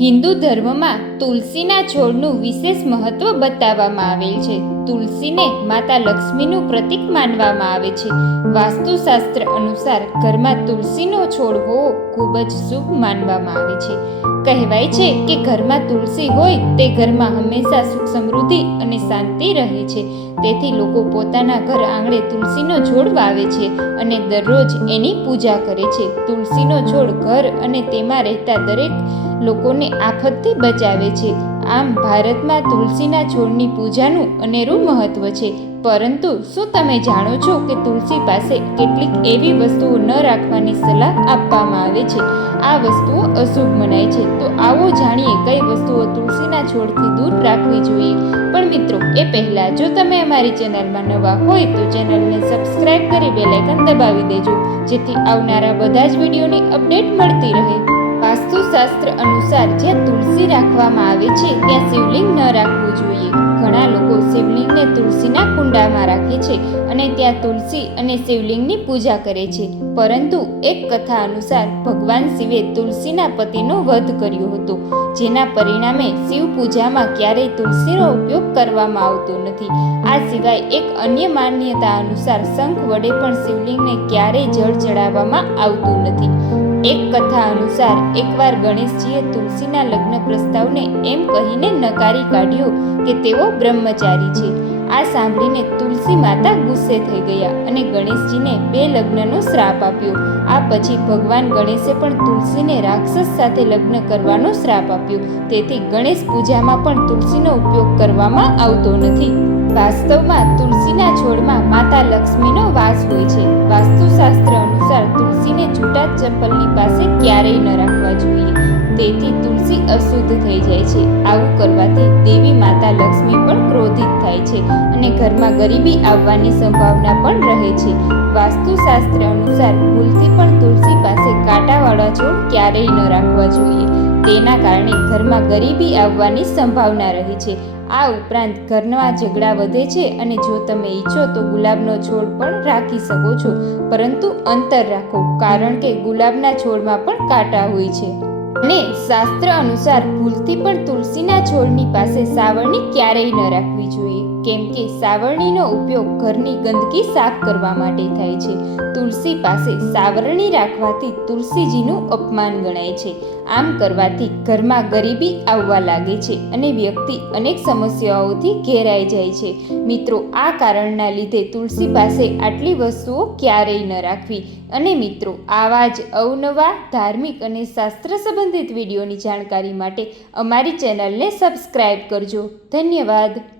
હિન્દુ ધર્મમાં તુલસીના છોડનું વિશેષ મહત્વ બતાવવામાં આવેલ છે. તુલસીને માતા લક્ષ્મીનું પ્રતીક માનવામાં આવે છે. વાસ્તુશાસ્ત્ર અનુસાર ઘરમાં તુલસીનો છોડ હોવો ખૂબ જ શુભ માનવામાં આવે છે. કહેવાય છે કે ઘરમાં તુલસી હોય તે ઘરમાં હંમેશા સુખ સમૃદ્ધિ અને શાંતિ રહે છે. તેથી લોકો પોતાના ઘર આંગણે તુલસીનો છોડ વાવે છે અને દરરોજ એની પૂજા કરે છે. તુલસીનો છોડ ઘર અને તેમાં રહેતા દરેક લોકોને આફતથી બચાવે છે. આમ ભારતમાં તુલસીના છોડની પૂજાનું અનેરું મહત્વ છે. પરંતુ શું તમે જાણો છો કે તુલસી પાસે કેટલીક એવી વસ્તુઓ ન રાખવાની સલાહ આપવામાં આવે છે? આ વસ્તુઓ અશુભ મનાય છે. તો આવો જાણીએ કઈ વસ્તુઓ તુલસીના છોડથી દૂર રાખવી જોઈએ. પણ મિત્રો, એ પહેલાં જો તમે અમારી ચેનલમાં નવા હોય તો ચેનલને સબસ્ક્રાઇબ કરી બેલાઇકન દબાવી દેજો, જેથી આવનારા બધા જ વિડીયોની અપડેટ મળતી રહે. વાસ્તુશાસ્ત્ર અનુસાર જ્યાં તુલસી રાખવામાં આવે છે, ત્યાં શિવલિંગ ન રાખવું જોઈએ. ઘણા લોકો શિવલિંગને તુલસીના કુંડામાં રાખે છે અને ત્યાં તુલસી અને શિવલિંગની પૂજા કરે છે. પરંતુ એક કથા અનુસાર ભગવાન શિવે તુલસીના પતિનો વધ કર્યો હતો, જેના પરિણામે શિવ પૂજામાં ક્યારેય તુલસીનો ઉપયોગ કરવામાં આવતો નથી. આ સિવાય એક અન્ય માન્યતા અનુસાર શંખ વડે પણ શિવલિંગને ક્યારેય જળ ચડાવવામાં આવતું નથી. એક કથા અનુસાર એકવાર ગણેશજીએ તુલસીના લગ્ન પ્રસ્તાવને એમ કહીને નકારી કાઢ્યો કે તેઓ બ્રહ્મચારી છે. આ સાંભળીને તુલસી માતા ગુસ્સે થઈ ગયા અને ગણેશજીને બે લગ્નનો શ્રાપ આપ્યો. આ પછી ભગવાન ગણેશે પણ તુલસીને રાક્ષસ સાથે લગ્ન કરવાનો શ્રાપ આપ્યો. તેથી ગણેશ પૂજામાં પણ તુલસીનો ઉપયોગ કરવામાં આવતો નથી. વાસ્તવમાં તુલસીના છોડમાં માતા લક્ષ્મીનો વાસ હોય છે. વાસ્તુશાસ્ત્ર અનુસાર અશુદ્ધ થઈ જાય છે. આવું કરવાથી દેવી માતા લક્ષ્મી પણ ક્રોધિત થાય છે અને ઘરમાં ગરીબી આવવાની સંભાવના પણ રહે છે. વાસ્તુશાસ્ત્ર અનુસાર ભૂલથી પણ તુલસી પાસે કાંટાવાળા છોડ ક્યારેય ન રાખવા જોઈએ. તેના કારણે ઘરમાં ગરીબી આવવાની સંભાવના રહે છે. આ ઉપરાંત ઘરમાં ઝઘડા વધે છે અને જો તમે ઈચ્છો તો ગુલાબનો છોડ પણ રાખી શકો છો. પરંતુ અંતર રાખો, કારણ કે ગુલાબના છોડમાં પણ કાંટા હોય છે. અને શાસ્ત્ર અનુસાર ભૂલથી પણ તુલસીના છોડની પાસે સાવરણી ક્યારેય ન રાખવી જોઈએ. કેમ કે સાવરણીનો ઉપયોગ ઘરની ગંદકી સાફ કરવા માટે થાય છે. તુલસી પાસે સાવરણી રાખવાથી તુલસીજીનું અપમાન ગણાય છે. આમ કરવાથી ઘરમાં ગરીબી આવવા લાગે છે અને વ્યક્તિ અનેક સમસ્યાઓથી ઘેરાઈ જાય છે. મિત્રો, આ કારણના લીધે તુલસી પાસે આટલી વસ્તુઓ ક્યારેય ન રાખવી. અને મિત્રો, આવા જ અવનવા ધાર્મિક અને શાસ્ત્ર સંબંધિત વિડીયોની જાણકારી માટે અમારી ચેનલને સબસ્ક્રાઈબ કરજો. ધન્યવાદ.